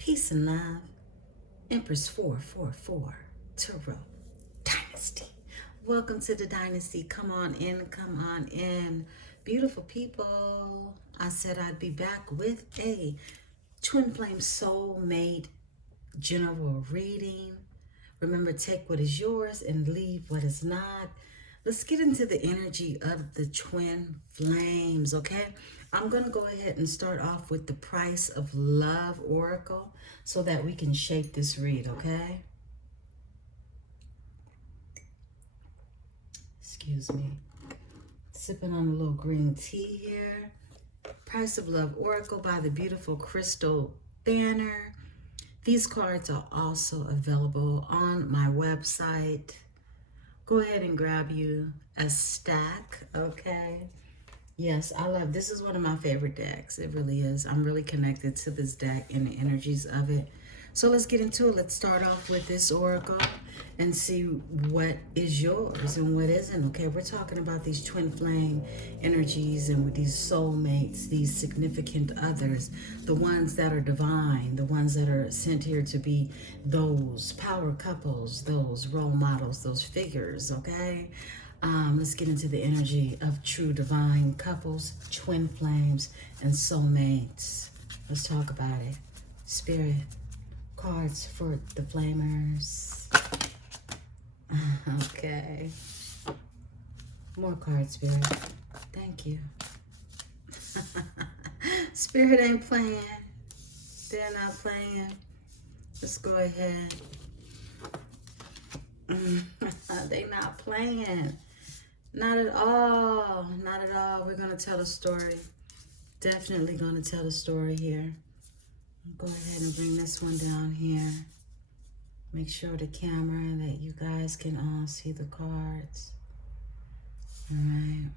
Peace and love. Empress 444 Tarot Dynasty. Welcome to the Dynasty. Come on in, come on in. Beautiful people. I said I'd be back with a Twin Flame Soulmate general reading. Remember, take what is yours and leave what is not. Let's get into the energy of the twin flames, okay? I'm going to go ahead and start off with the Price of Love Oracle so that we can shape this read, okay? Excuse me. Sipping on a little green tea here. Price of Love Oracle by the beautiful Crystal Banner. These cards are also available on my website. Go ahead and grab you a stack, okay? Yes, I love, this is one of my favorite decks. It really is. I'm really connected to this deck and the energies of it. So let's get into it. Let's start off with this oracle and see what is yours and what isn't, okay? We're talking about these twin flame energies and with these soulmates, these significant others, the ones that are divine, the ones that are sent here to be those power couples, those role models, those figures, okay? Let's get into the energy of true divine couples, twin flames, and soulmates. Let's talk about it. Spirit, cards for the flamers. Okay. More cards, Spirit. Thank you. Spirit ain't playing. They're not playing. Let's go ahead. They not playing. Not at all. Not at all. We're going to tell a story. Definitely going to tell a story here. Go ahead and bring this one down here. Make sure the camera that you guys can all see the cards. All right.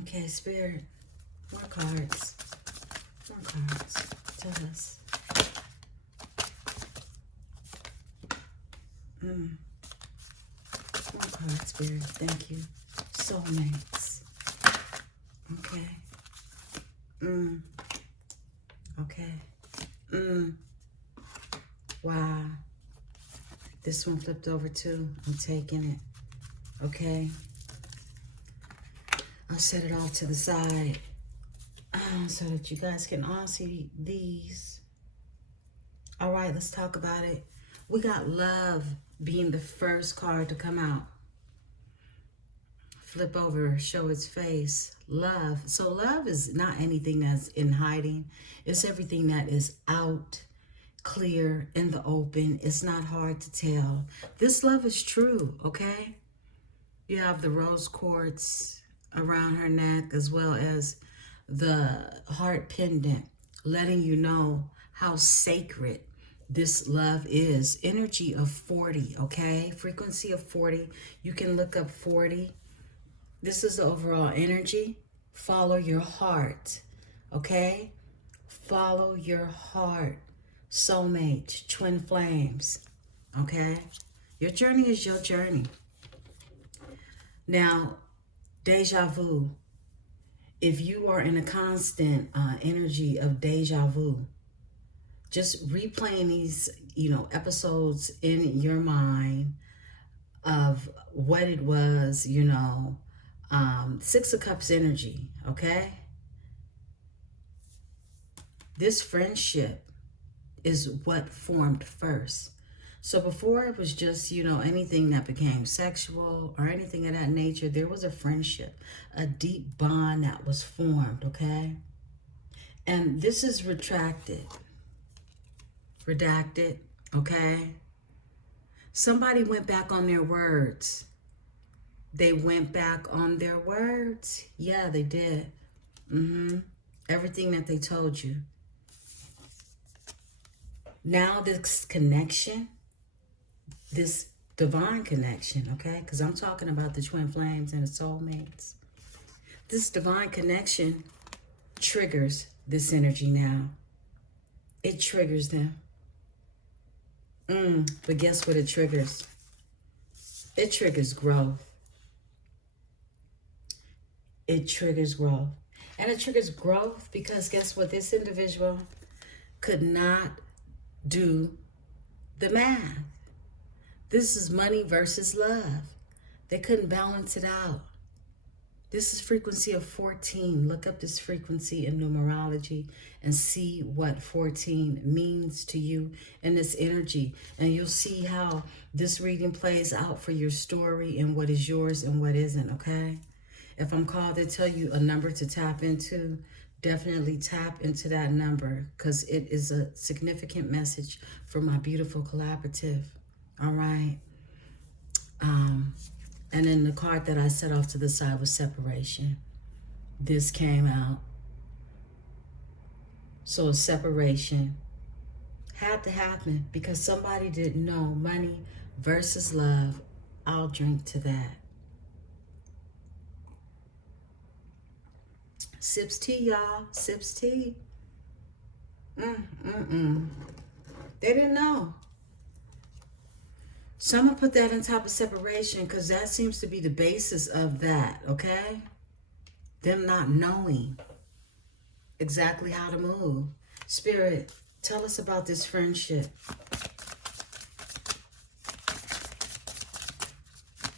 Okay, Spirit. More cards. More cards. Tell us. More cards, Spirit. Thank you. Soulmates. Okay. Okay. Wow. This one flipped over too. I'm taking it. Okay. I'll set it off to the side so that you guys can all see these. All right, let's talk about it. We got love being the first card to come out. Flip over, show its face. Love. So love is not anything that's in hiding. It's everything that is out, clear, in the open. It's not hard to tell. This love is true, okay? You have the rose quartz around her neck as well as the heart pendant, letting you know how sacred this love is. Energy of 40, okay? Frequency of 40. You can look up 40. This is the overall energy. Follow your heart, okay? Follow your heart. Soulmate, twin flames, okay? Your journey is your journey. Now, deja vu. If you are in a constant energy of deja vu, just replaying these, episodes in your mind of what it was, Six of Cups energy, okay? This friendship is what formed first. So before it was just, anything that became sexual or anything of that nature, there was a friendship, a deep bond that was formed, okay? And this is redacted, okay? Somebody went back on their words. They went back on their words. Yeah, they did. Everything that they told you. Now this connection, this divine connection, okay? Because I'm talking about the twin flames and the soulmates. This divine connection triggers this energy now. It triggers them. But guess what it triggers? It triggers growth. It triggers growth. And it triggers growth because guess what? This individual could not do the math. This is money versus love. They couldn't balance it out. This is frequency of 14. Look up this frequency in numerology and see what 14 means to you in this energy. And you'll see how this reading plays out for your story and what is yours and what isn't, okay? If I'm called to tell you a number to tap into, definitely tap into that number because it is a significant message for my beautiful collaborative, all right? And then the card that I set off to the side was separation. This came out. So separation had to happen because somebody didn't know money versus love. I'll drink to that. Sips tea, y'all. Sips tea. They didn't know. So I'm going to put that on top of separation because that seems to be the basis of that, okay? Them not knowing exactly how to move. Spirit, tell us about this friendship.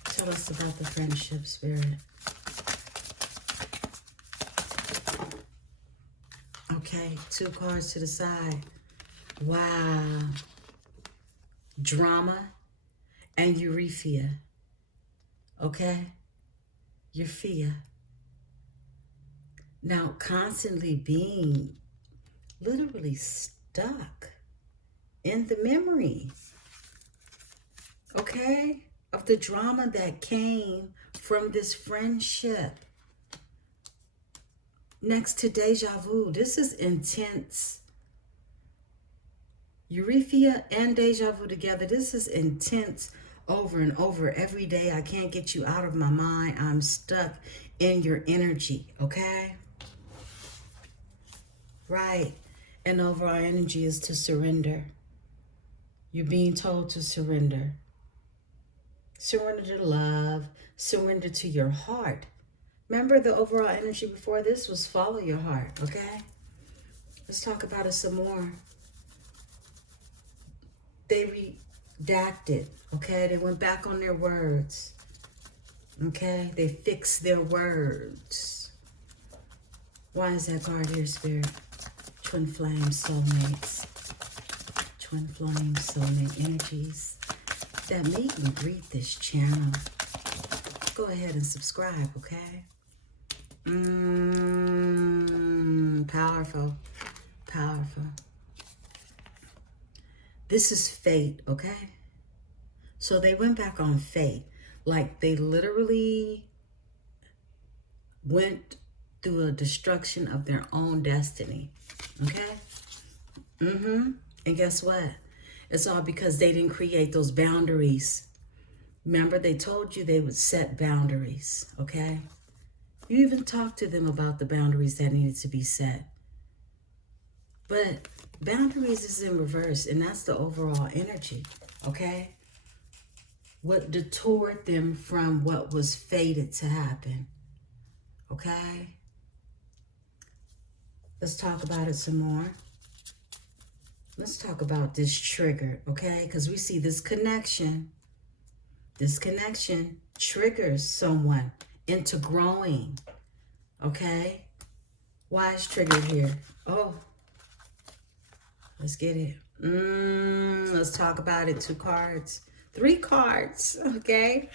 Tell us about the friendship, Spirit. Okay, 2 cards to the side. Wow. Drama and Eurythia. Okay? Eurythia. Now, constantly being literally stuck in the memory. Okay? Of the drama that came from this friendship. Next to deja vu. This is intense. Eurythia and deja vu together. This is intense over and over every day. I can't get you out of my mind. I'm stuck in your energy, okay? Right. And overall energy is to surrender. You're being told to surrender. Surrender to love. Surrender to your heart. Remember the overall energy before this was follow your heart, okay? Let's talk about it some more. They redacted, okay? They went back on their words, okay? They fixed their words. Why is that card here, Spirit? Twin flame soulmates. Twin flame soulmate energies that meet and greet this channel. Go ahead and subscribe, okay? Powerful, powerful. This is fate, okay? So they went back on fate. Like they literally went through a destruction of their own destiny, okay? And guess what? It's all because they didn't create those boundaries. Remember, they told you they would set boundaries, okay? You even talked to them about the boundaries that needed to be set. But boundaries is in reverse, and that's the overall energy, okay? What detoured them from what was fated to happen, okay? Let's talk about it some more. Let's talk about this trigger, okay? Because we see this connection. This connection triggers someone into growing, okay? Why is triggered here? Oh, let's get it. Let's talk about it. 2 cards. 3 cards, okay?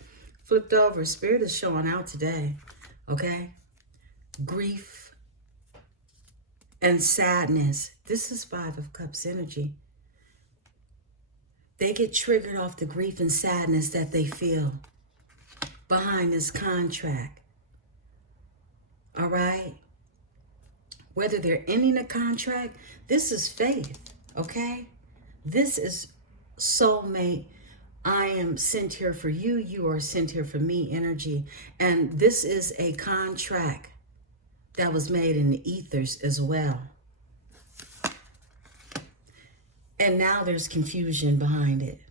Flipped over. Spirit is showing out today, okay? Grief and sadness. This is 5 of Cups energy. They get triggered off the grief and sadness that they feel behind this contract. All right? Whether they're ending a contract, this is faith, okay? This is soulmate. I am sent here for you. You are sent here for me energy. And this is a contract that was made in the ethers as well. And now there's confusion behind it.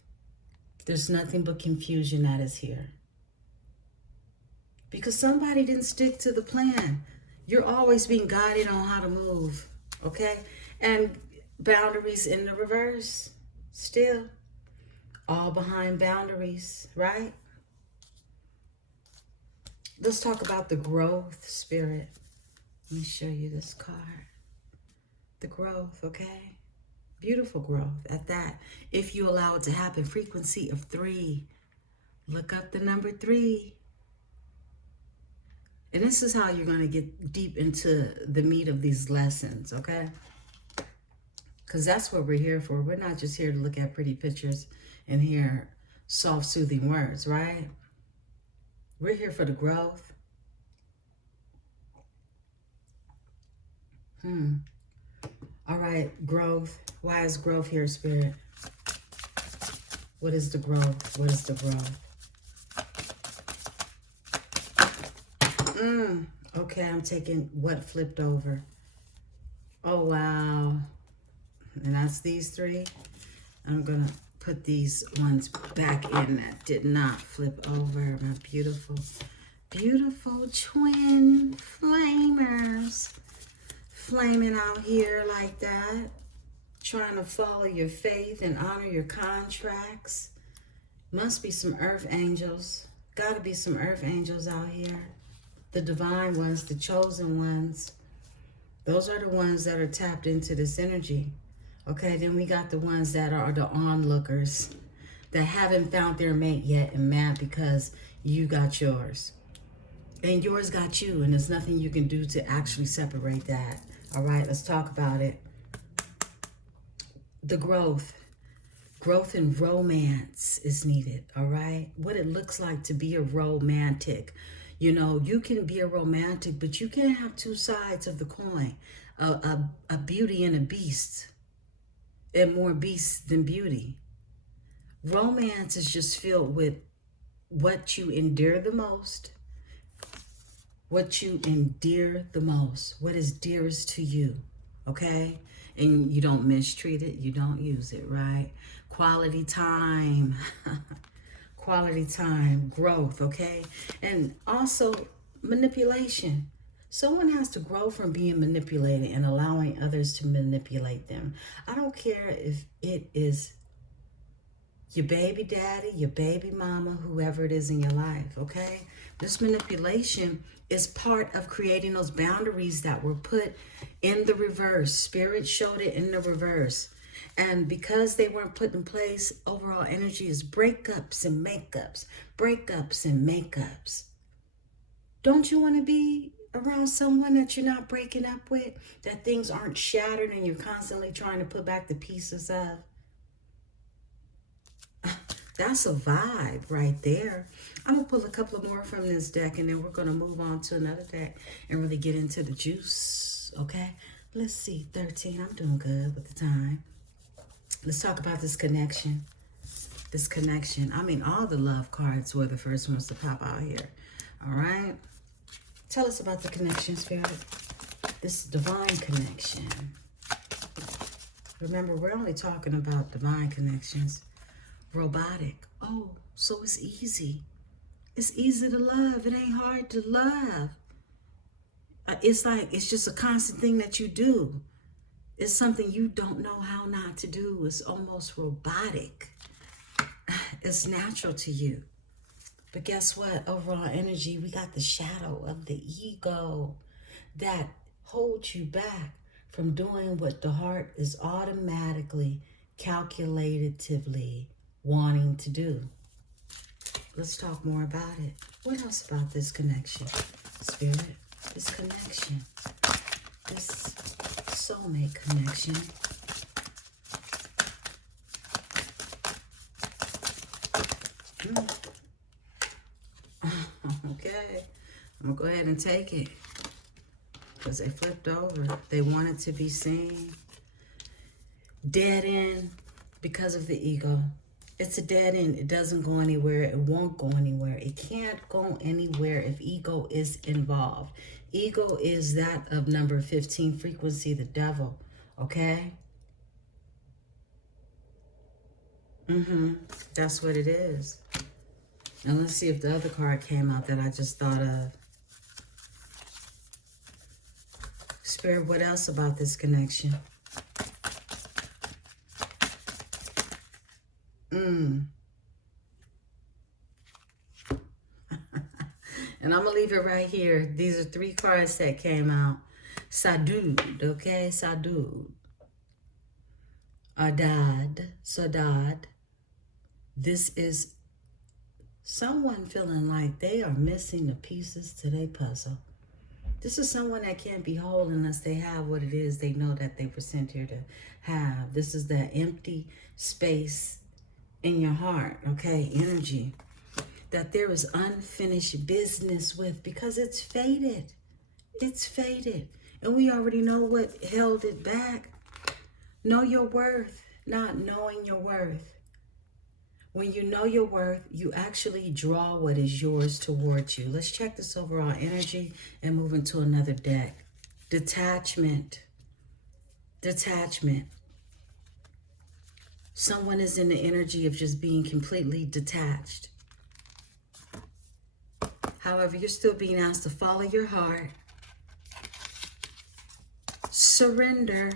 There's nothing but confusion that is here. Because somebody didn't stick to the plan. You're always being guided on how to move, okay? And boundaries in the reverse, still. All behind boundaries, right? Let's talk about the growth, Spirit. Let me show you this card. The growth, okay? Beautiful growth at that. If you allow it to happen, frequency of 3. Look up the number 3. And this is how you're going to get deep into the meat of these lessons, okay? Because that's what we're here for. We're not just here to look at pretty pictures and hear soft, soothing words, right? We're here for the growth. All right, growth. Why is growth here, Spirit? What is the growth? What is the growth? Okay, I'm taking what flipped over. Oh, wow. And that's these 3. I'm going to put these ones back in that did not flip over. My beautiful, beautiful twin flamers. Flaming out here like that. Trying to follow your faith and honor your contracts. Must be some earth angels. Got to be some earth angels out here. The divine ones, the chosen ones. Those are the ones that are tapped into this energy. Okay, then we got the ones that are the onlookers that haven't found their mate yet and mad because you got yours. And yours got you, and there's nothing you can do to actually separate that. All right, let's talk about it. The growth. Growth in romance is needed, all right? What it looks like to be a romantic. You know, you can be a romantic, but you can't have 2 sides of the coin. A beauty and a beast. And more beasts than beauty. Romance is just filled with what you endure the most. What you endear the most. What is dearest to you. Okay? And you don't mistreat it. You don't use it, right? Quality time. Quality time. Growth, okay? And also manipulation. Someone has to grow from being manipulated and allowing others to manipulate them. I don't care if it is your baby daddy, your baby mama, whoever it is in your life, okay? This manipulation is part of creating those boundaries that were put in the reverse. Spirit showed it in the reverse. And because they weren't put in place, overall energy is breakups and makeups. Breakups and makeups. Don't you want to be around someone that you're not breaking up with? That things aren't shattered and you're constantly trying to put back the pieces of? That's a vibe right there. I'm going to pull a couple more from this deck and then we're going to move on to another deck and really get into the juice, okay? Let's see, 13. I'm doing good with the time. Let's talk about this connection. This connection. I mean, all the love cards were the first ones to pop out here. All right? Tell us about the connection, Spirit. This divine connection. Remember, we're only talking about divine connections. Robotic. Oh, so it's easy. It's easy to love. It ain't hard to love. It's like, it's just a constant thing that you do. It's something you don't know how not to do. It's almost robotic. It's natural to you. But guess what? Overall energy, we got the shadow of the ego that holds you back from doing what the heart is automatically, calculatively wanting to do. Let's talk more about it. What else about this connection, Spirit? This connection. This soulmate connection. Okay. I'm going to go ahead and take it. Because they flipped over. They wanted to be seen. Dead end because of the ego. It's a dead end. It doesn't go anywhere. It won't go anywhere. It can't go anywhere if ego is involved. Ego is that of number 15 frequency, the devil. Okay? That's what it is. Now let's see if the other card came out that I just thought of. Spirit, what else about this connection? And I'm going to leave it right here. These are 3 cards that came out. Sadud, okay? Sadud. Adad. Sadad. This is someone feeling like they are missing the pieces to their puzzle. This is someone that can't be whole unless they have what it is they know that they were sent here to have. This is that empty space in your heart, okay? Energy. That there is unfinished business with, because it's faded. It's faded. And we already know what held it back. Know your worth, not knowing your worth. When you know your worth, you actually draw what is yours towards you. Let's check this overall energy and move into another deck. Detachment. Detachment. Someone is in the energy of just being completely detached. However, you're still being asked to follow your heart. Surrender.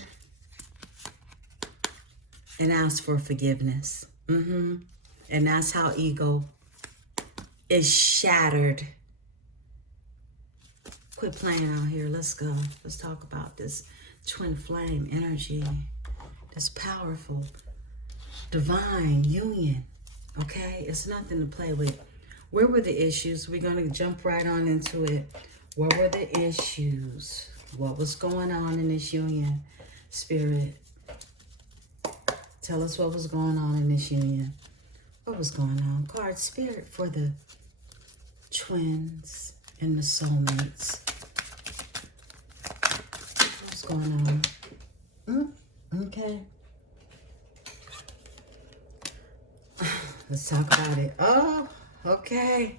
And ask for forgiveness. And that's how ego is shattered. Quit playing out here. Let's go. Let's talk about this twin flame energy. This powerful, divine union. Okay? It's nothing to play with. Where were the issues? We're going to jump right on into it. What were the issues? What was going on in this union? Spirit, tell us what was going on in this union. What was going on? Card Spirit for the twins and the soulmates. What's going on? Okay. Let's talk about it. Oh, okay.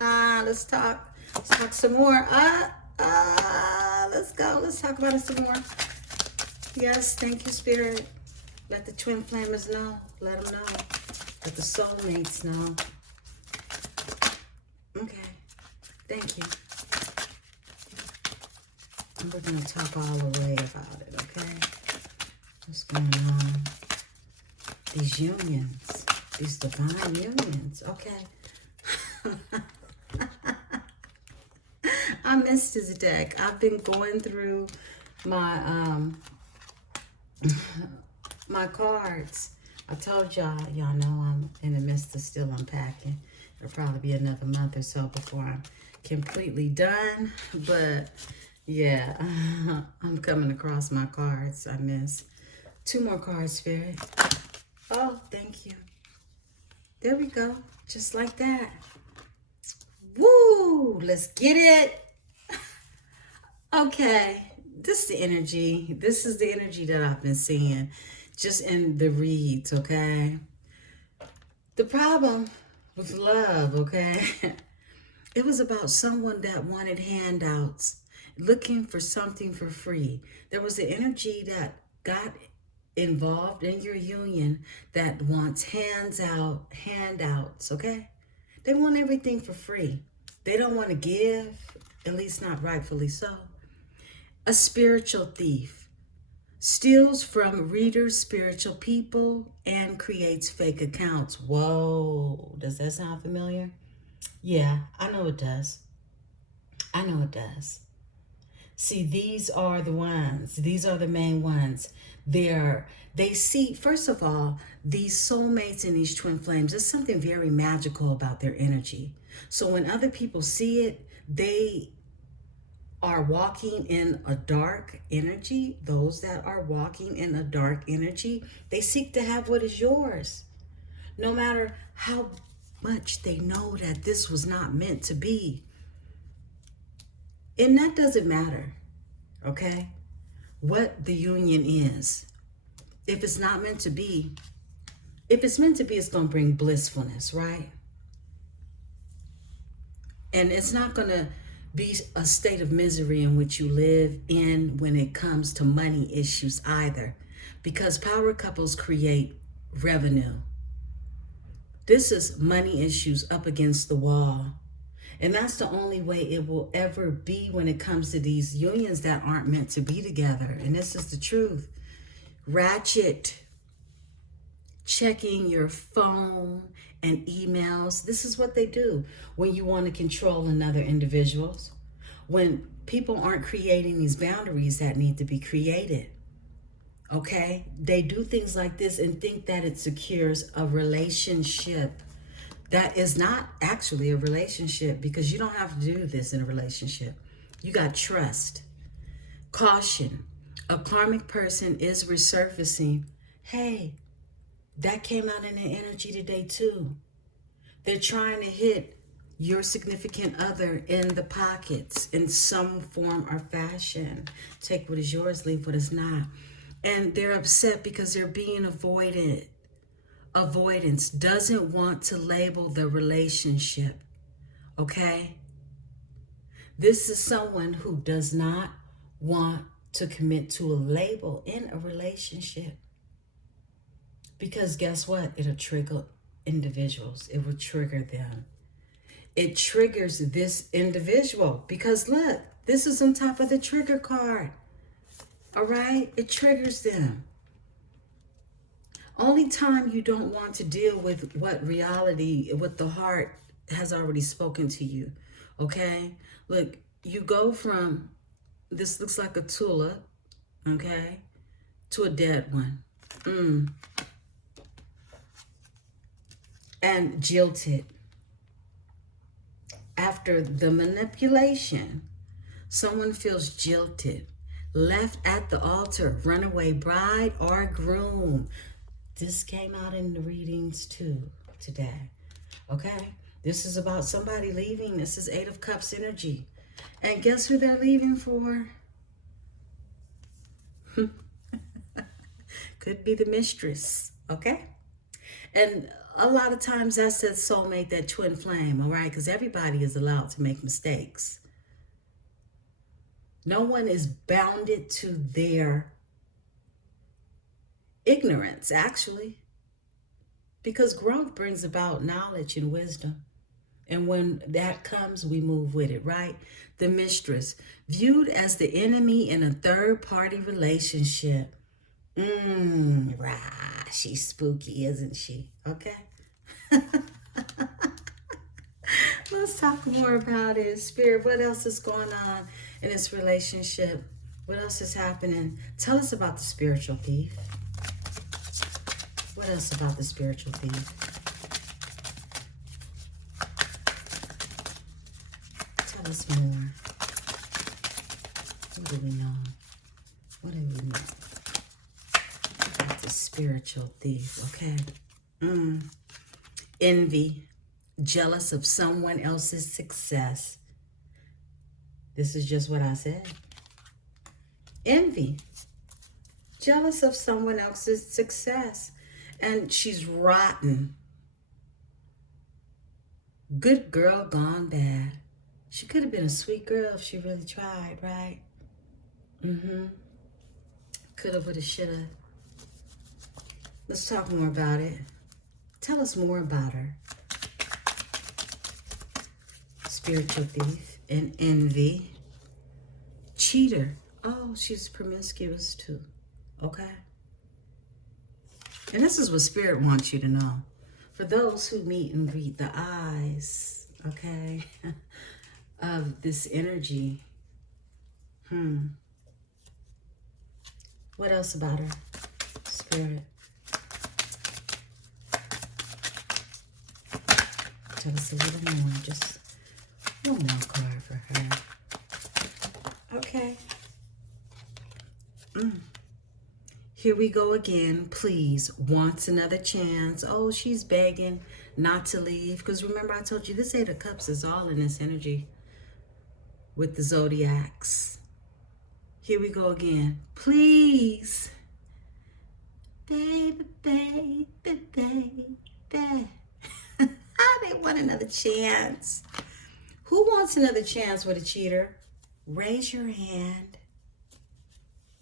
Let's talk. Let's talk some more. Let's go. Let's talk about it some more. Yes, thank you, Spirit. Let the twin flamers know. Let them know. Let the soulmates know. Okay. Thank you. And we're going to talk all the way about it, okay? What's going on? These unions. These divine unions. Okay. I missed this deck. I've been going through my my cards. I told y'all know I'm in the midst of still unpacking. It'll probably be another month or so before I'm completely done. But yeah, I'm coming across my cards. I missed 2 more cards, Spirit. Oh, thank you. There we go. Just like that. Woo! Let's get it. Okay. This is the energy. This is the energy that I've been seeing just in the reads, okay? The problem with love, okay? It was about someone that wanted handouts, looking for something for free. There was the energy that got involved in your union that wants handouts, okay? They want everything for free. They don't want to give, at least not rightfully so. A spiritual thief steals from readers, spiritual people, and creates fake accounts. Whoa, does that sound familiar? Yeah, I know it does. I know it does. See, these are the ones. These are the main ones. They see, first of all, these soulmates and these twin flames, there's something very magical about their energy. So when other people see it, they are walking in a dark energy. Those that are walking in a dark energy, they seek to have what is yours. No matter how much they know that this was not meant to be. And that doesn't matter, okay? What the union is. If it's not meant to be, if it's meant to be, it's going to bring blissfulness, right? And it's not going to be a state of misery in which you live in when it comes to money issues either. Because power couples create revenue. This is money issues up against the wall. And that's the only way it will ever be when it comes to these unions that aren't meant to be together. And this is the truth. Ratchet, checking your phone and emails. This is what they do when you want to control another individuals. When people aren't creating these boundaries that need to be created. Okay? They do things like this and think that it secures a relationship. That is not actually a relationship, because you don't have to do this in a relationship. You got trust. Caution. A karmic person is resurfacing. Hey, that came out in the energy today too. They're trying to hit your significant other in the pockets in some form or fashion. Take what is yours, leave what is not. And they're upset because they're being avoided. Avoidance doesn't want to label the relationship, okay? This is someone who does not want to commit to a label in a relationship. Because guess what? It'll trigger individuals. It will trigger them. It triggers this individual because look, this is on top of the trigger card. All right? It triggers them. Only time you don't want to deal with what reality, what the heart has already spoken to you, okay? Look, you go from, this looks like a tulip, okay, to a dead one. And jilted. After the manipulation, someone feels jilted, left at the altar, runaway bride or groom. This came out in the readings too today, okay? This is about somebody leaving. This is 8 of Cups energy. And guess who they're leaving for? Could be the mistress, okay? And a lot of times that's that soulmate, that twin flame, all right? Because everybody is allowed to make mistakes. No one is bounded to their ignorance, actually, because growth brings about knowledge and wisdom. And when that comes, we move with it, right? The mistress, viewed as the enemy in a third-party relationship. Rah, she's spooky, isn't she? Okay. Let's talk more about it. Spirit, what else is going on in this relationship? What else is happening? Tell us about the spiritual thief. What else about the spiritual thief? Tell us more. What do we know? What do we know about the spiritual thief? Okay. Envy. Jealous of someone else's success. This is just what I said. Envy. Jealous of someone else's success. And she's rotten. Good girl gone bad. She could have been a sweet girl if she really tried, right? Coulda, woulda, shoulda. Let's talk more about it. Tell us more about her. Spiritual thief and envy. Cheater. Oh, she's promiscuous too. Okay. And this is what Spirit wants you to know. For those who meet and greet the eyes, okay, of this energy. What else about her? Spirit. Tell us a little more. Just one more card for her. Okay. Here we go again. Please, wants another chance. Oh, she's begging not to leave. Because remember, I told you this 8 of Cups is all in this energy with the zodiacs. Here we go again. Please. Baby, baby, baby. I didn't want another chance. Who wants another chance with a cheater? Raise your hand.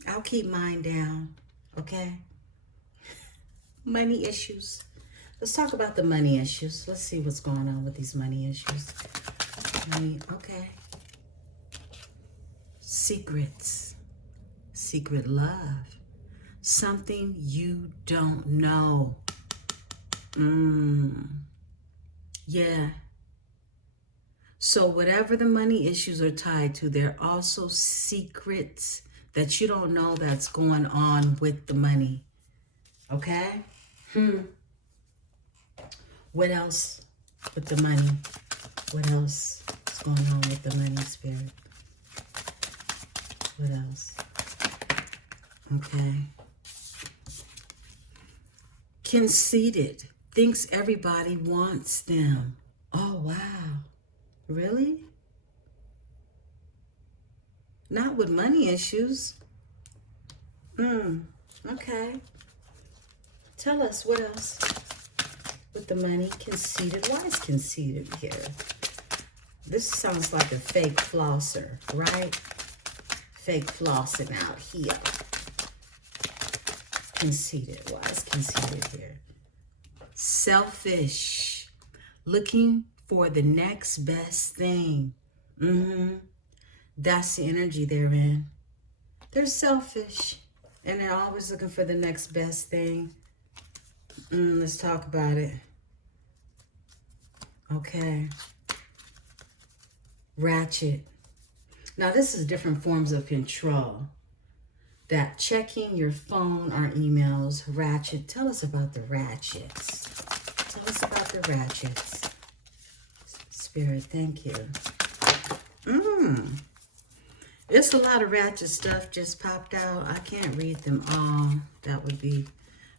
I'll keep mine down. Okay? Money issues. Let's talk about the money issues. Let's see what's going on with these money issues. Okay. Secrets. Secret love. Something you don't know. Yeah. So whatever the money issues are tied to, there are also secrets that you don't know that's going on with the money. Okay? What else with the money? What else is going on with the money, Spirit? What else? Okay. Conceited. Thinks everybody wants them. Oh, wow. Really? Not with money issues. Okay. Tell us what else with the money. Conceited. Why is conceited here? This sounds like a fake flosser, right? Fake flossing out here. Conceited. Why is conceited here? Selfish. Looking for the next best thing. That's the energy they're in. They're selfish. And they're always looking for the next best thing. Let's talk about it. Okay. Ratchet. Now, this is different forms of control. That checking your phone or emails. Ratchet. Tell us about the ratchets. Tell us about the ratchets. Spirit, thank you. It's a lot of ratchet stuff just popped out. I can't read them all. That would be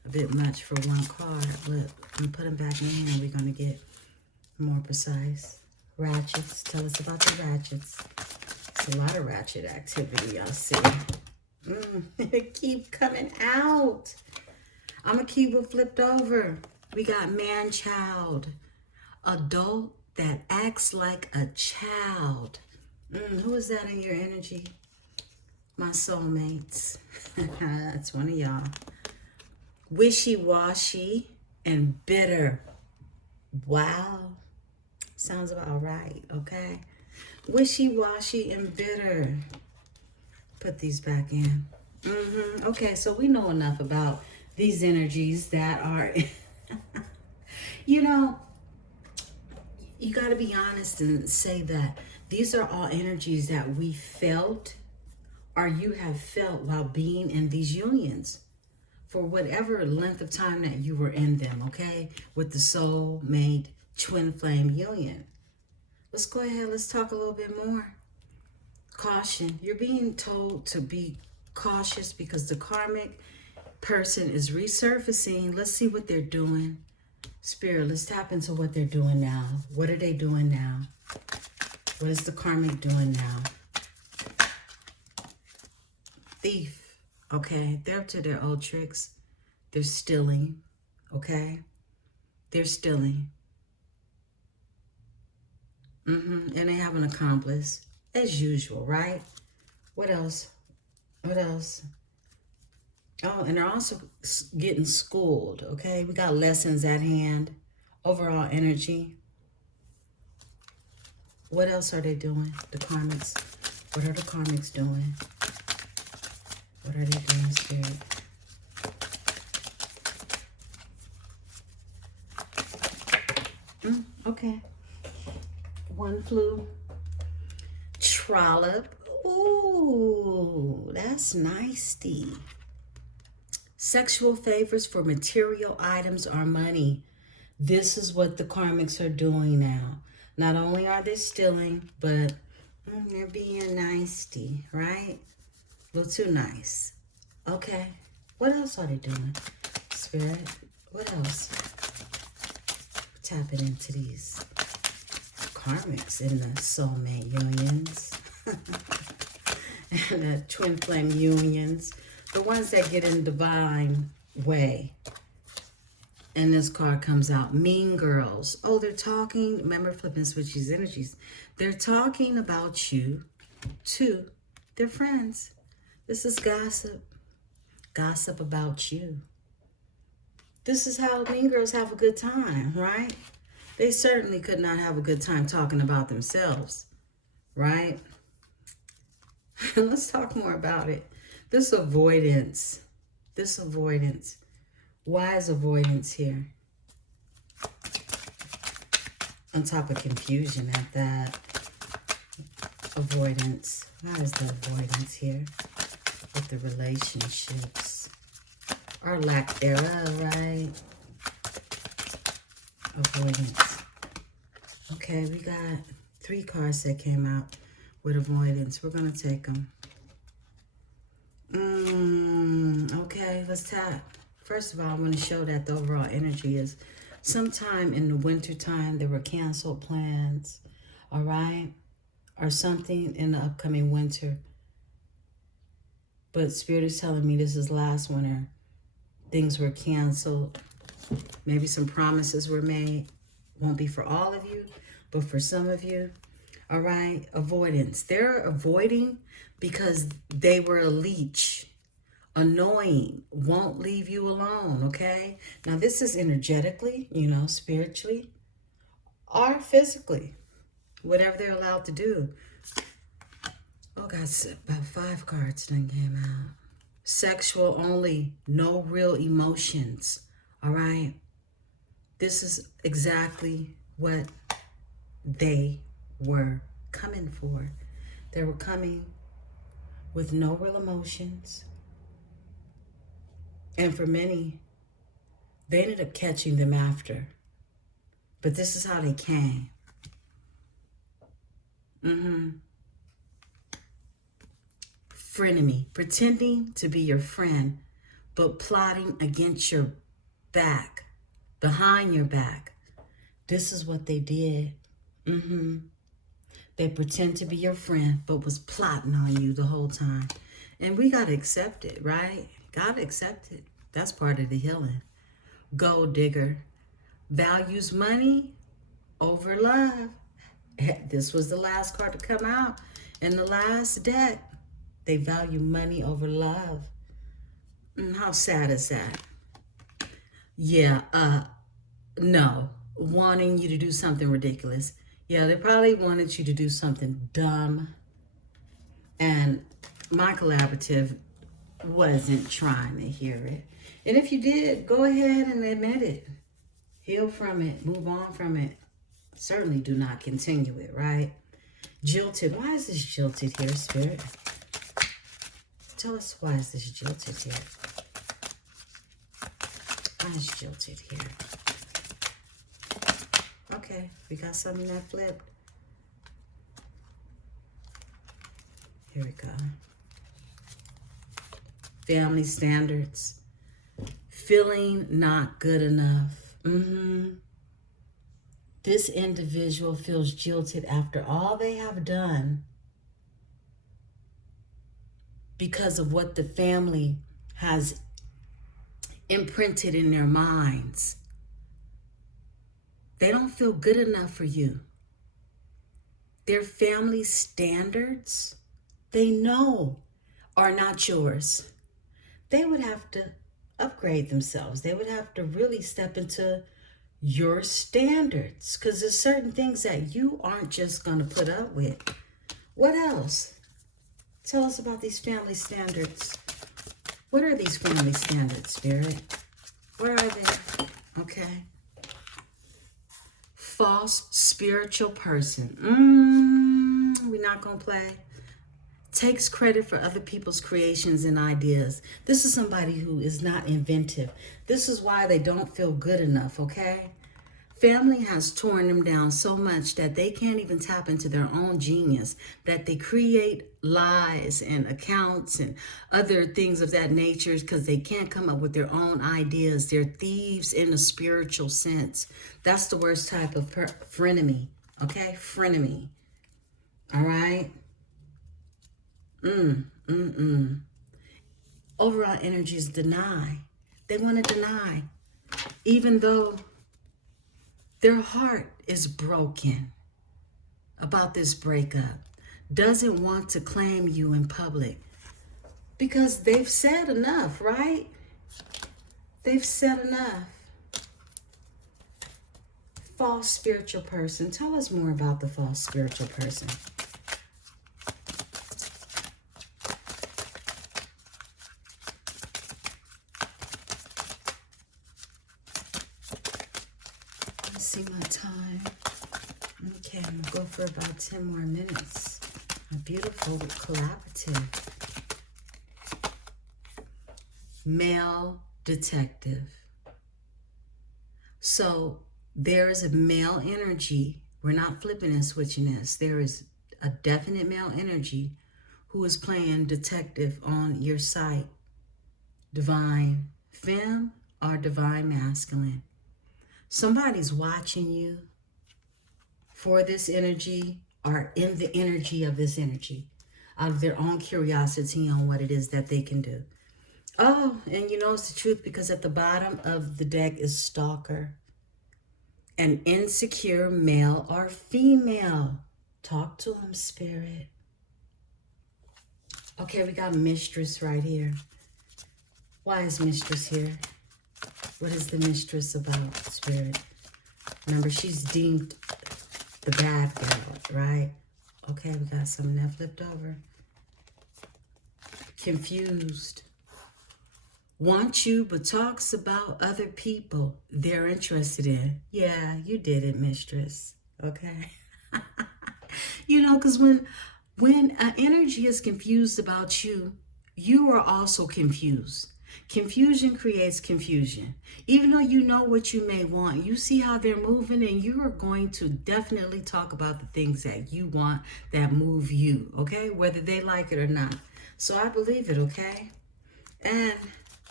a bit much for one card. But I'm put them back in here. We're going to get more precise. Ratchets. Tell us about the ratchets. It's a lot of ratchet activity, I see. It keep coming out. I'm going to keep it flipped over. We got man-child. Adult that acts like a child. Who is that in your energy? My soulmates. That's one of y'all. Wishy-washy and bitter. Wow. Sounds about right, okay? Wishy-washy and bitter. Put these back in. Okay, so we know enough about these energies that are... You know, you got to be honest and say that these are all energies that we felt or you have felt while being in these unions for whatever length of time that you were in them, okay? With the soulmate twin flame union. Let's go ahead. Let's talk a little bit more. Caution. You're being told to be cautious because the karmic person is resurfacing. Let's see what they're doing. Spirit, let's tap into what they're doing now. What are they doing now? What is the karmic doing now? Thief. Okay, they're up to their old tricks. They're stealing. Okay, they're stealing. And they have an accomplice as usual, right? What else? What else? Oh, and they're also getting schooled, okay? We got lessons at hand. Overall energy. What else are they doing? The karmics. What are the karmics doing? What are they doing, Spirit? Okay. One flew. Trollop. Ooh, that's nasty. Sexual favors for material items or money. This is what the karmics are doing now. Not only are they stealing, but they're being nasty, right? A little too nice. Okay. What else are they doing? Spirit, what else? Tapping into these karmics in the soulmate unions. And the twin flame unions. The ones that get in divine way. And this card comes out. Mean girls. Oh, they're talking. Remember, flipping switch these energies. They're talking about you to their friends. This is gossip. Gossip about you. This is how mean girls have a good time, right? They certainly could not have a good time talking about themselves, right? Let's talk more about it. This avoidance. Why is avoidance here? On top of confusion at that. Avoidance. Why is the avoidance here with the relationships? Or lack thereof, right? Avoidance. Okay, we got 3 cards that came out with avoidance. We're going to take them. Okay, let's tap. First of all, I want to show that the overall energy is sometime in the winter time there were canceled plans, all right? Or something in the upcoming winter. But Spirit is telling me this is last winter. Things were canceled. Maybe some promises were made. Won't be for all of you, but for some of you. All right, avoidance. They're avoiding because they were a leech. Annoying, won't leave you alone, okay? Now, this is energetically, you know, spiritually, or physically. Whatever they're allowed to do. Oh, God, about 5 cards then came out. Sexual only, no real emotions, all right? This is exactly what they were coming for. They were coming with no real emotions. And for many, they ended up catching them after. But this is how they came. Frenemy, pretending to be your friend, but plotting against your back, behind your back. This is what they did. They pretend to be your friend, but was plotting on you the whole time. And we got to accept it, right? Got to accept it. That's part of the healing. Gold digger. Values money over love. This was the last card to come out in the last deck. They value money over love. How sad is that? Yeah, no. Wanting you to do something ridiculous. Yeah, they probably wanted you to do something dumb. And my collaborative wasn't trying to hear it. And if you did, go ahead and admit it. Heal from it. Move on from it. Certainly do not continue it, right? Jilted. Why is this jilted here, Spirit? Tell us, why is this jilted here? Why is jilted here? Okay, we got something that flipped. Here we go. Family standards. Feeling not good enough. This individual feels jilted after all they have done because of what the family has imprinted in their minds. They don't feel good enough for you. Their family standards, they know, are not yours. They would have to upgrade themselves. They would have to really step into your standards, because there's certain things that you aren't just going to put up with. What else? Tell us about these family standards. What are these family standards, Spirit? Where are they? Okay. False spiritual person. We're not going to play. Takes credit for other people's creations and ideas. This is somebody who is not inventive. This is why they don't feel good enough, okay? Family has torn them down so much that they can't even tap into their own genius, that they create lies and accounts and other things of that nature because they can't come up with their own ideas. They're thieves in a spiritual sense. That's the worst type of frenemy, okay? Frenemy, all right? Overall energies deny. They want to deny, even though their heart is broken about this breakup. Doesn't want to claim you in public because they've said enough, right? They've said enough. false spiritual person. Tell us more about the false spiritual person. Let's see my time. Okay, I'm going to go for about 10 more minutes. A beautiful collaborative. Male detective. So there is a male energy. We're not flipping and switching this. There is a definite male energy who is playing detective on your site. Divine femme or divine masculine. Somebody's watching you for this energy or in the energy of this energy, out of their own curiosity on what it is that they can do. Oh, and you know it's the truth because at the bottom of the deck is stalker. An insecure male or female. Talk to him, spirit. Okay, we got mistress right here. Why is mistress here? What is the mistress about, spirit? Remember, she's deemed the bad girl, right? Okay, we got something that flipped over. Confused. Want you, but talks about other people they're interested in. Yeah, you did it, mistress. Okay. You know, because when an energy is confused about you, you are also confused. Confusion creates confusion. Even though you know what you may want, you see how they're moving, and you are going to definitely talk about the things that you want that move you, okay? Whether they like it or not. So I believe it, okay? And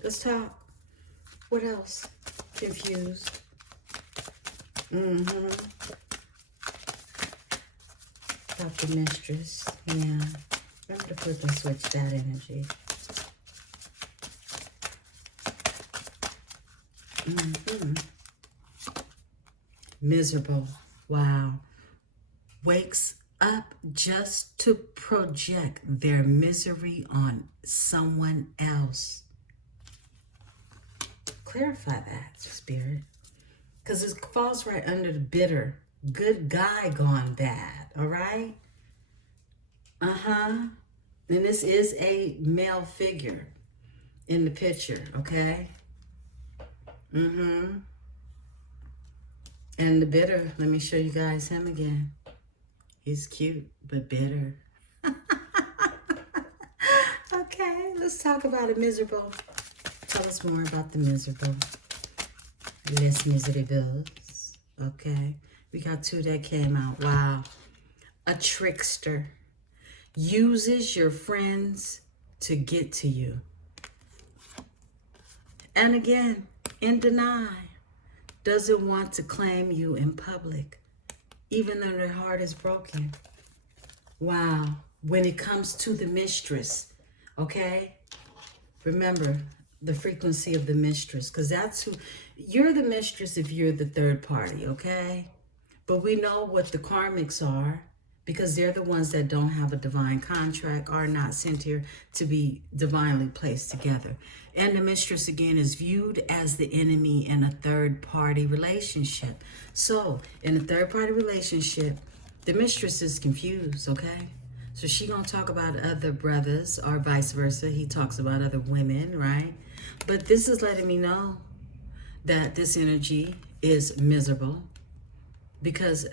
let's talk. What else? Confused. About the mistress. Yeah. Remember to flip and switch that energy. Miserable. Wow. Wakes up just to project their misery on someone else. Clarify that, spirit. Because it falls right under the bitter. Good guy gone bad. All right? And this is a male figure in the picture. Okay? And the bitter, let me show you guys him again. He's cute, but bitter. Okay, let's talk about a miserable. Tell us more about the miserable. Les Miserables. Okay, we got two that came out. Wow. A trickster. Uses your friends to get to you. And again, in deny. Doesn't want to claim you in public, even though their heart is broken. Wow. When it comes to the mistress, okay? Remember the frequency of the mistress, because that's who, you're the mistress if you're the third party, okay? But we know what the karmics are, because they're the ones that don't have a divine contract, are not sent here to be divinely placed together. And the mistress, again, is viewed as the enemy in a third-party relationship. So, in a third-party relationship, the mistress is confused, okay? So she gonna talk about other brothers, or vice versa. He talks about other women, right? But this is letting me know that this energy is miserable because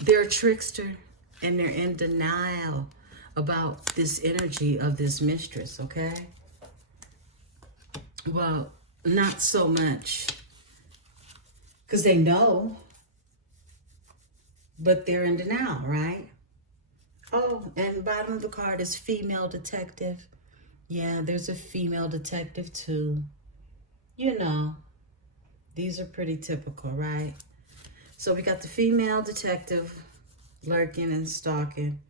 they're a trickster and they're in denial about this energy of this mistress, okay? Well, not so much because they know, but they're in denial, right? Oh, and bottom of the card is female detective. Yeah, there's a female detective too. You know, these are pretty typical, right? So we got the female detective lurking and stalking.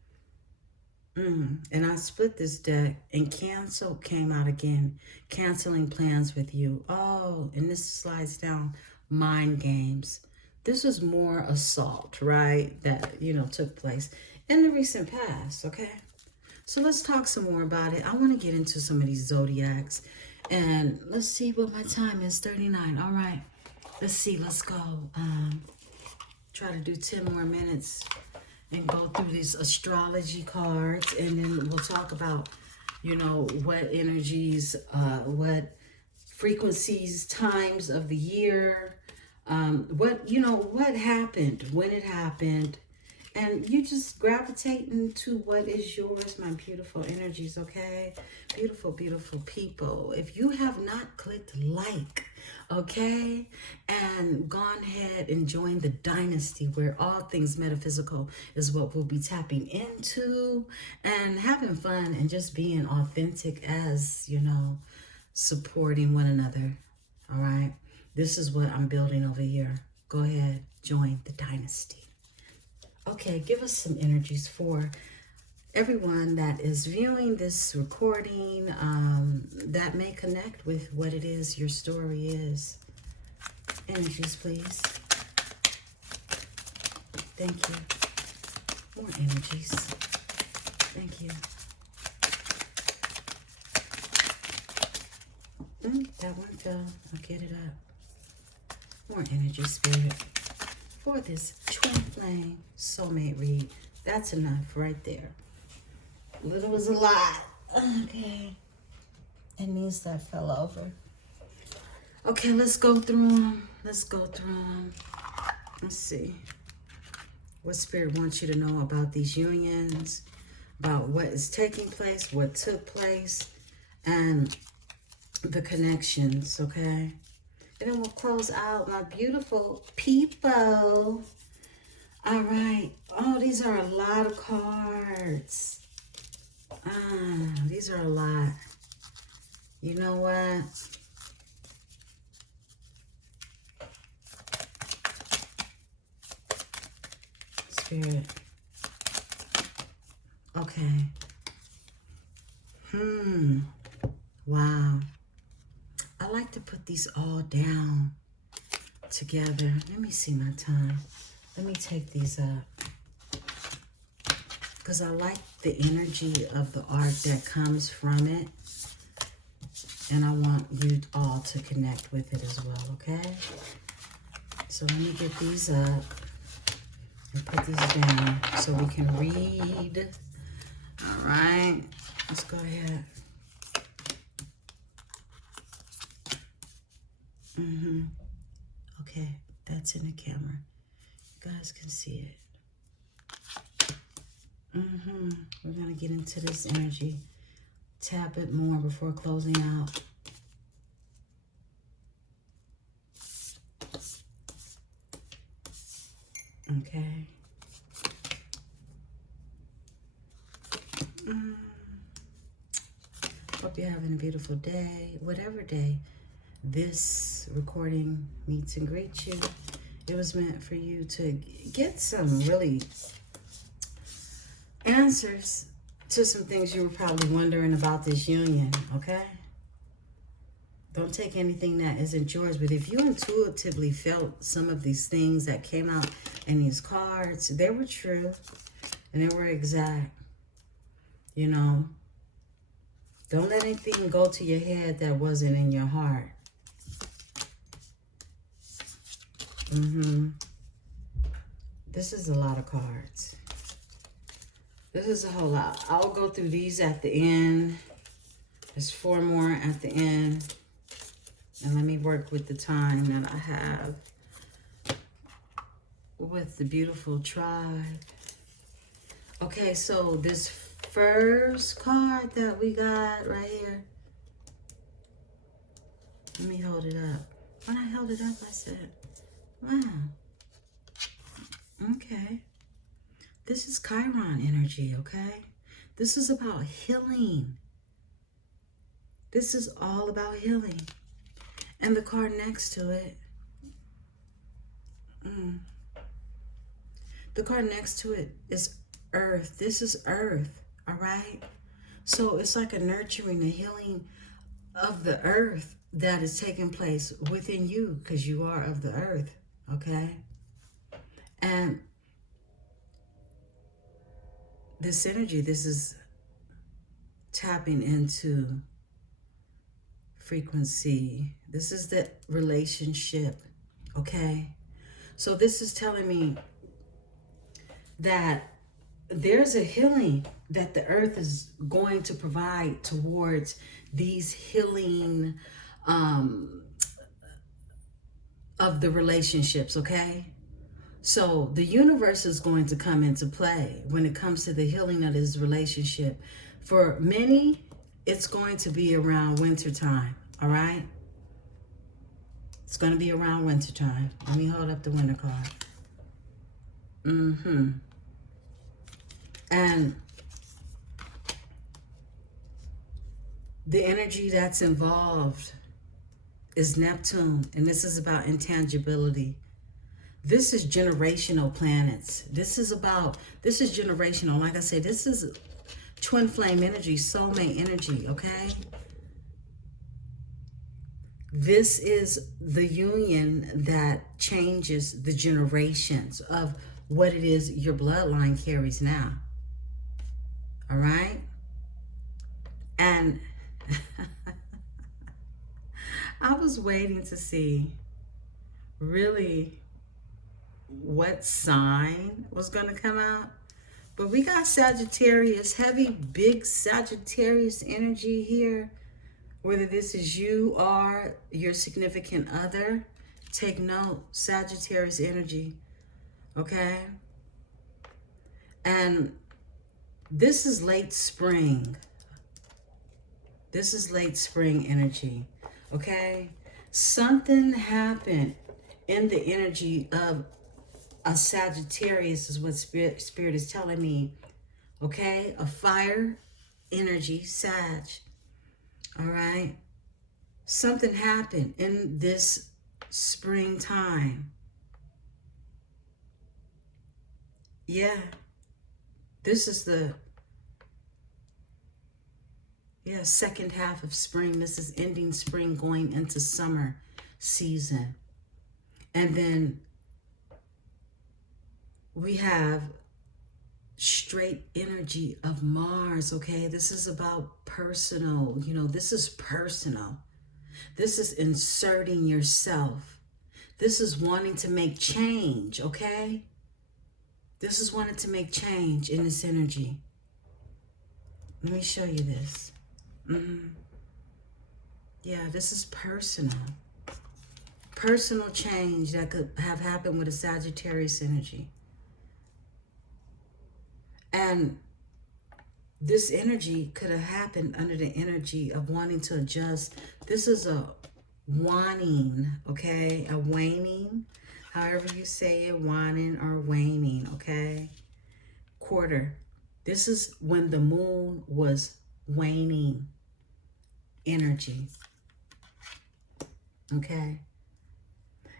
And I split this deck and cancel came out again. Canceling plans with you. Oh, and this slides down. Mind games. This was more assault, right? That, you know, took place in the recent past, okay? So let's talk some more about it. I want to get into some of these zodiacs. And let's see what my time is. 39. All right. Let's see. Let's go. try to do 10 more minutes and go through these astrology cards, and then we'll talk about, you know, what energies, what frequencies, times of the year, what, you know, what happened, when it happened, and you just gravitate into what is yours, my beautiful energies, okay? Beautiful, beautiful people. If you have not clicked like, okay, and gone ahead and joined the dynasty where all things metaphysical is what we'll be tapping into, and having fun and just being authentic as, you know, supporting one another, all right? This is what I'm building over here. Go ahead, join the dynasty. Okay, give us some energies for everyone that is viewing this recording that may connect with what it is your story is. Energies, please. Thank you. More energies. Thank you. That one fell. I'll get it up. More energy, spirit, for this twin flame soulmate read. That's enough right there. Little was a lot. Okay. And these that fell over. Okay, let's go through them. Let's go through them. Let's see what spirit wants you to know about these unions, about what is taking place, what took place, and the connections, okay? And then we'll close out, my beautiful people. All right. Oh, these are a lot of cards. These are a lot. You know what? Spirit. Okay. Wow. I like to put these all down together. Let me see my time. Let me take these up, because I like the energy of the art that comes from it, and I want you all to connect with it as well, okay? So let me get these up and put these down so we can read. All right, let's go ahead. Okay, that's in the camera. You guys can see it. We're gonna get into this energy. Tap it more before closing out. Okay. Hope you're having a beautiful day, whatever day this recording meets and greets you. It was meant for you to get some really answers to some things you were probably wondering about this union, okay? Don't take anything that isn't yours, but if you intuitively felt some of these things that came out in these cards, they were true and they were exact, you know? Don't let anything go to your head that wasn't in your heart. This is a lot of cards. This is a whole lot. I'll go through these at the end. There's 4 more at the end. And let me work with the time that I have with the beautiful tribe. Okay, so this first card that we got right here. Let me hold it up. When I held it up, I said, wow. Okay. This is Chiron energy, okay? This is about healing. This is all about healing. And the card next to it, the card next to it is Earth. This is Earth, all right? So it's like a nurturing, a healing of the Earth that is taking place within you, because you are of the Earth, okay? And this energy, this is tapping into frequency. This is the relationship, okay? So this is telling me that there's a healing that the earth is going to provide towards these healing of the relationships, okay? So the universe is going to come into play when it comes to the healing of this relationship. For many, it's going to be around winter time, all right? It's going to be around winter time. Let me hold up the winter card. And the energy that's involved is Neptune, and this is about intangibility. This is generational planets. This is generational. Like I said, this is twin flame energy, soulmate energy, okay? This is the union that changes the generations of what it is your bloodline carries now. All right? And I was waiting to see really what sign was going to come out. But we got Sagittarius, heavy, big Sagittarius energy here. Whether this is you or your significant other, take note, Sagittarius energy, okay? And this is late spring. This is late spring energy, okay? Something happened in the energy of a Sagittarius is what spirit is telling me, okay? A fire energy, Sag, all right? Something happened in this springtime. Yeah, this is the second half of spring. This is ending spring, going into summer season. And then we have straight energy of Mars, okay? This is about personal, this is personal. This is inserting yourself. This is wanting to make change, okay? This is wanting to make change in this energy. Let me show you this. Yeah, this is personal. Personal change that could have happened with a Sagittarius energy. And this energy could have happened under the energy of wanting to adjust. This is a waning, okay? A waning, however you say it, waning or waning, okay? Quarter. This is when the moon was waning energy, okay?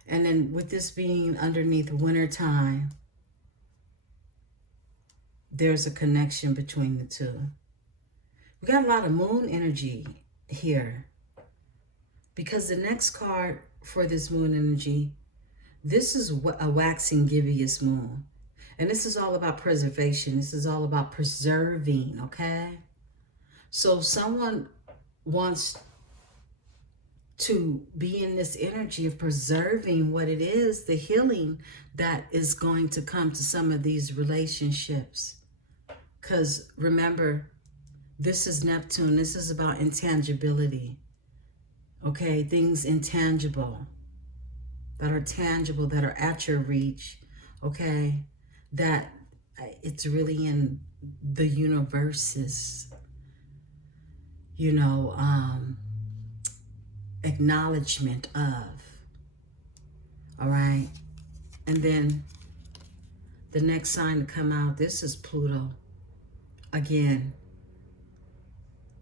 And then with this being underneath winter time, there's a connection between the two. We got a lot of moon energy here because the next card for this moon energy, this is a waxing gibbous moon. And this is all about preservation. This is all about preserving, okay? So someone wants to be in this energy of preserving what it is, the healing that is going to come to some of these relationships. Because remember, this is Neptune. This is about intangibility. Okay, things intangible that are tangible, that are at your reach. Okay, that it's really in the universe's, acknowledgement of. All right, and then the next sign to come out, this is Pluto. Again,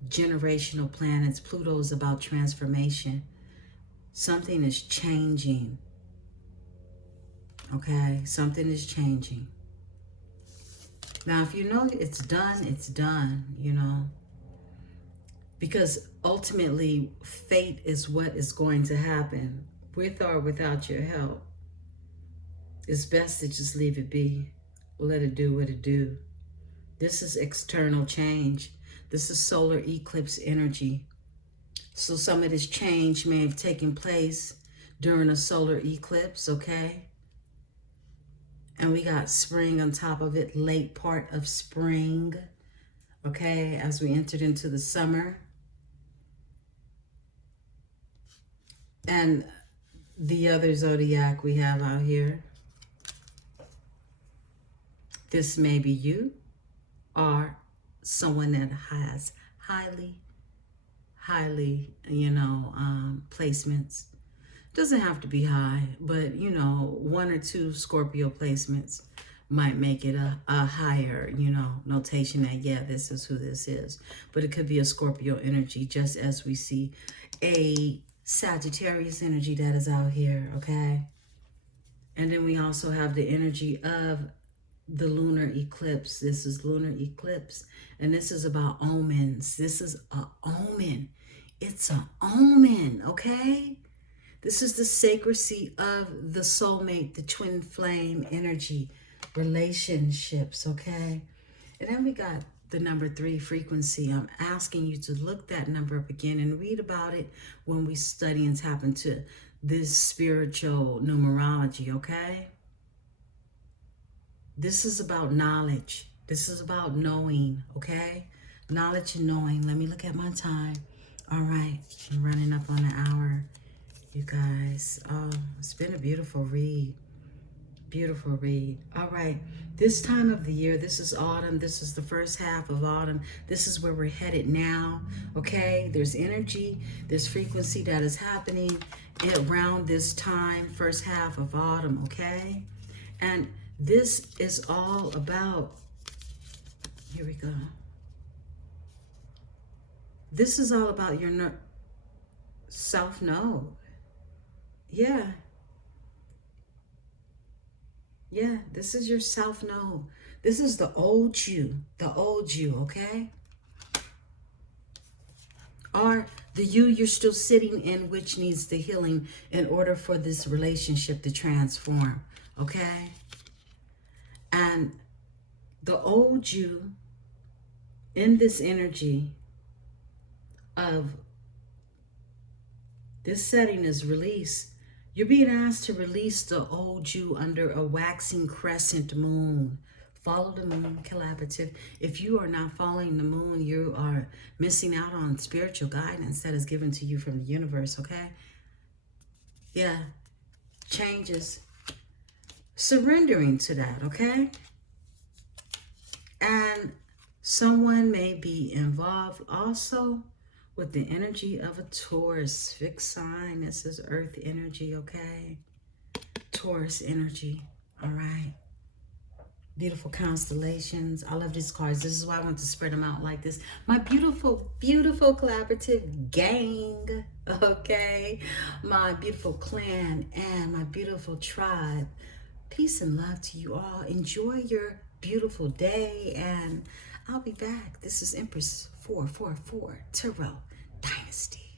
generational planets. Pluto is about transformation. Something is changing. Okay, something is changing. Now, if you know it's done, it's done, Because ultimately, fate is what is going to happen with or without your help. It's best to just leave it be. Let it do what it do. This is external change. This is solar eclipse energy. So some of this change may have taken place during a solar eclipse, okay? And we got spring on top of it, late part of spring. Okay, as we entered into the summer. And the other zodiac we have out here. This may be you or someone that has highly, placements. Doesn't have to be high, but, one or two Scorpio placements might make it a higher, notation that, yeah, this is who this is. But it could be a Scorpio energy, just as we see a Sagittarius energy that is out here, okay? And then we also have the energy of the lunar eclipse. This is lunar eclipse, and this is about omens. This is an omen. It's an omen, okay? This is the sacredcy of the soulmate, the twin flame energy, relationships, okay? And then we got the number 3 frequency. I'm asking you to look that number up again and read about it when we study and tap into this spiritual numerology, okay? This is about knowledge. This is about knowing, okay? Knowledge and knowing. Let me look at my time. All right, I'm running up on the hour, you guys. Oh, it's been a beautiful read. Beautiful read. All right, this time of the year, this is autumn. This is the first half of autumn. This is where we're headed now, okay? There's energy, there's frequency that is happening around this time, first half of autumn, okay? And this is all about, here we go. This is all about your self-know. Yeah. Yeah, this is your self-know. This is the old you, okay? Or the you you're still sitting in, which needs the healing in order for this relationship to transform, okay? And the old you in this energy of this setting is release. You're being asked to release the old you under a waxing crescent moon. Follow the moon, collaborative. If you are not following the moon, you are missing out on spiritual guidance that is given to you from the universe, okay? Yeah, changes. Surrendering to that, okay? And someone may be involved also with the energy of a Taurus fixed sign. This is earth energy, okay? Taurus energy, all right? Beautiful constellations. I love these cards. This is why I want to spread them out like this. My beautiful, beautiful collaborative gang, okay? My beautiful clan and my beautiful tribe. Peace and love to you all. Enjoy your beautiful day, and I'll be back. This is Empress 444 Tarot Dynasty.